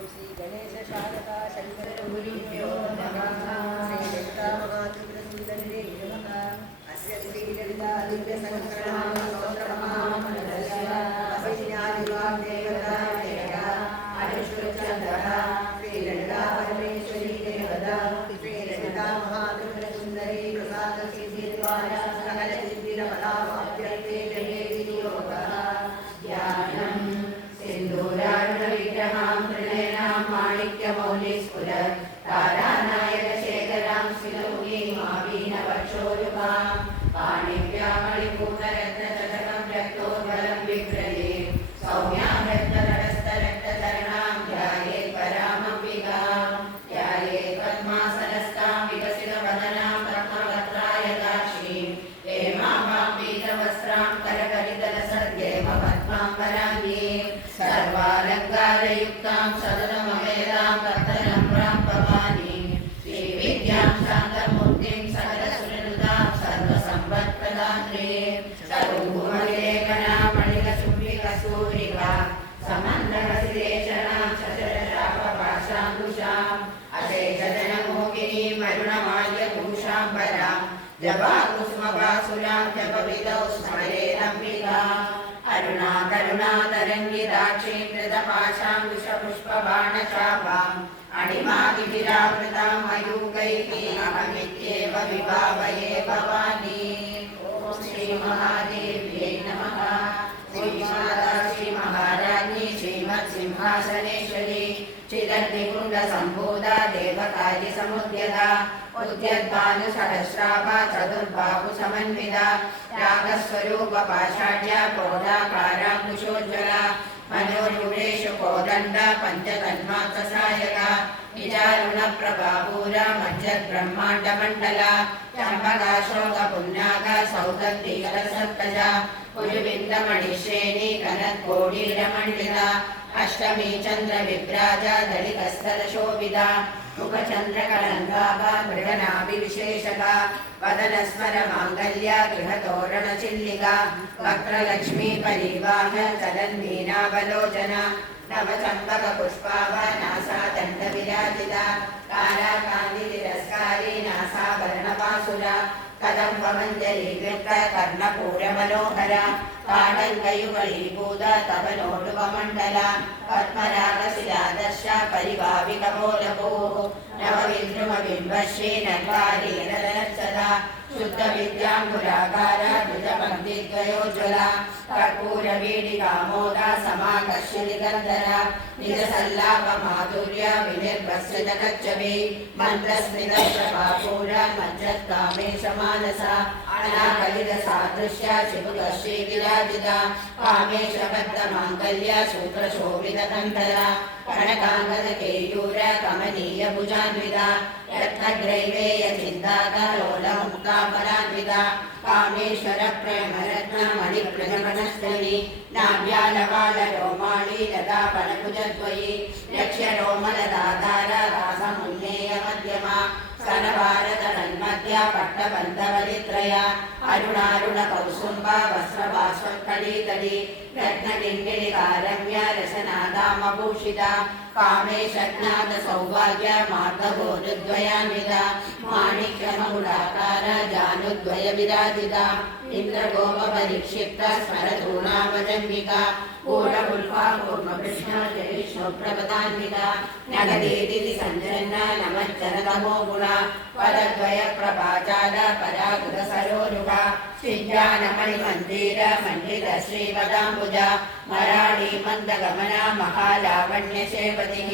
श्री गणेश शारदा शंकर गुरुभ्यो नमः। श्री ललिता महात्रिपुरसुन्दरी नमः। अस्य श्री ललिता दिव्य सहस्रनाम स्तोत्रमहामण्डलस्य अभिज्ञादिवां देवता जया अनुश्रुतचन्द्रः श्री ललिता परमेश्वरी देवता श्री ललिता महात्रिपुरसुन्दरी प्रसाद सिद्धिद्वारा सकल सिद्धिरफलावाप्यर्थे जये विनियोगः। ध्यानम् सिन्दूरारुणविग्रहां हृदयनां माणिक्यमौलिस्फुरः तारानायकशेखरां श्रीलोकीमावीनवक्षोरुहां पाणिभ्यामणिपूर्णरत्नचषकं रक्तोज्ज्वलं बिभ्रजे सौम्यां रक्ततटस्थरक्तचरणां ध्यायेत् परामम्बिकां ध्यायेत् पद्मासनस्थां विकसितवदनां रत्नवक्त्रायताक्षीं हेमां पीतवस्त्रां करकलितलसद्येमपद्माम्बराङ्गीं सर्वालङ्कारयुक्तां सततमवेदां रत्ननम्रां भवानीं श्रीविद्यां शान्तमूर्तिं सकलसुरनुतां सर्वसम्पत्प्रदात्रीं सकुङ्कुमविलेखनां मणिकशुक्लिकसूरिकां समन्दहसिरेचनां शशरशापपाशाङ्कुशाम् अशेषजनमोहिनीम् अरुणमाल्यभूषाम्बरां जपाकुसुमपासुरां जपविदौ स्मरेदम्बिकाम् अरुणाकरुणातरङ्गिताक्षीं कृतपाशाङ्कुशपुष्पबाणचापाम् अणिमादिभिरावृतां मयूकैः अहमित्येव विभावये भवानीम्। ॐ श्रीमहादेव्यै नमः। श्रीमाता श्रीमहाराज्ञी श्रीमत्सिंहासनेश्वरी चिदग्निकुण्डसम्भूता देवकार्यसमुद्यता उद्यद्भानुसहस्राभा चतुर्बाहुसमन्विता रागस्वरूपपाषाढ्या क्रोधाकाराङ्कुशोज्ज्वला मनोरूढेषु कोदण्डा पञ्चतन्मात्रसायका निजारुणप्रभापूरा मज्जद्ब्रह्माण्डमण्डला चम्पकाशोकपुन्नागा सौगन्धिकरसत्कजा पुरुविन्दमणिश्रेणी कनत्कोडीरमण्डिता अष्टमी चन्द्रविभ्राजा दलितस्थलशोभिता मुखचन्द्रकलङ्काभा मृगनाभिविशेषका वदनस्मरमाङ्गल्या गृहतोरणचिल्लिका वक्त्रलक्ष्मी परिवाह चलन्मीनावलोचना नवचम्पकपुष्पाभा नासादण्डविराजिता कालाकान्तितिरस्कारी नासाभरणपासुरा कदम्बमञ्जरीवृत्त कर्णपूरमनोहरा काडङ्गयुगलीभूता तवनोडुपमण्डला पद्मरागशिलादर्शा परिभाविकपोलभूः नवविद्रुमबिम्बश्री नर्वारीनरसदा शुद्धविद्याङ्कुराकारा द्विजपङ्क्तिद्वयोज्ज्वला कर्पूरवीडिकामोदा समाकर्षिनिकन्दरा निजसल्लापमाधुर्या विनिर्भस्यजगच्चवे मन्त्रस्मितप्रभापूरा मज्जत्कामेशमानसा अनाकलितसादृश्या शिवुदर्शी विराजिता कामेशबद्धमाङ्गल्या सूत्रशोभितकण्ठरा कनकाङ्गदकेयूर कमनीयभुजान्विता रत्नग्रैवेयचिन्ताकलोलमुक्तापरान्विता कामेश्वरप्रेमरत्नमणिप्रजमनस्त्रिणी नाभ्यालवालरोमाणी लतापनकुजद्वयी लक्ष्यरोमलदाधारा रासमुल्लेयमध्यमा स्तनभारतन्मध्या पट्टबन्धवलित्रया अरुणारुणकौसुम्बा वस्त्रभास्वत्कलीकली रत्नकिङ्किणिकारम्या रसनादामभूषिता कामेशज्ञातसौभाग्या मार्गगोरुद्वयान्विता माणिक्यमकुलाकारा जानुद्वयविराजिता इन्द्रगोपपरिक्षिप्ता स्मरतूणावजम्बिका पूर्णपुल्पा कूर्मकृष्णा जयविष्णुप्रपदान्विता नगदेदिति सञ्जन्ना नमज्जनतमो गुणा पदद्वयप्रभाजाला पराकृतसरोरुहा सिञ्जानमणिमन्दिर मण्डितश्रीपदाम्बुजा मराळी मन्दगमना महालावण्यशेवतिः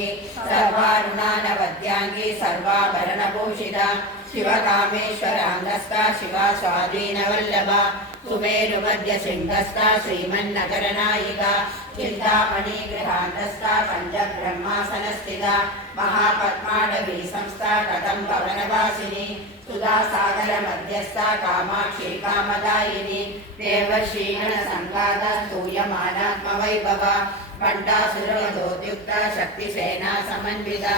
सर्वारुणानवद्याङ्गी सर्वाभरणभूषिता शिवकामेश्वराङ्गस्था शिवा स्वाधीनवल्लभा कुबेरुमध्यशृङ्गस्था श्रीमन्नगरनायिका चिन्तामणिगृहान्तस्था पञ्चब्रह्मासनस्थिता महापद्माडवी संस्था कदम्बवनवासिनी सुधासागरमध्यस्था कामाक्षी कामदायिनी देवर्षीगणसङ्घाता स्तूयमानात्मवैभवा घण्टासुरवधोद्युक्ता शक्तिसेना समन्विता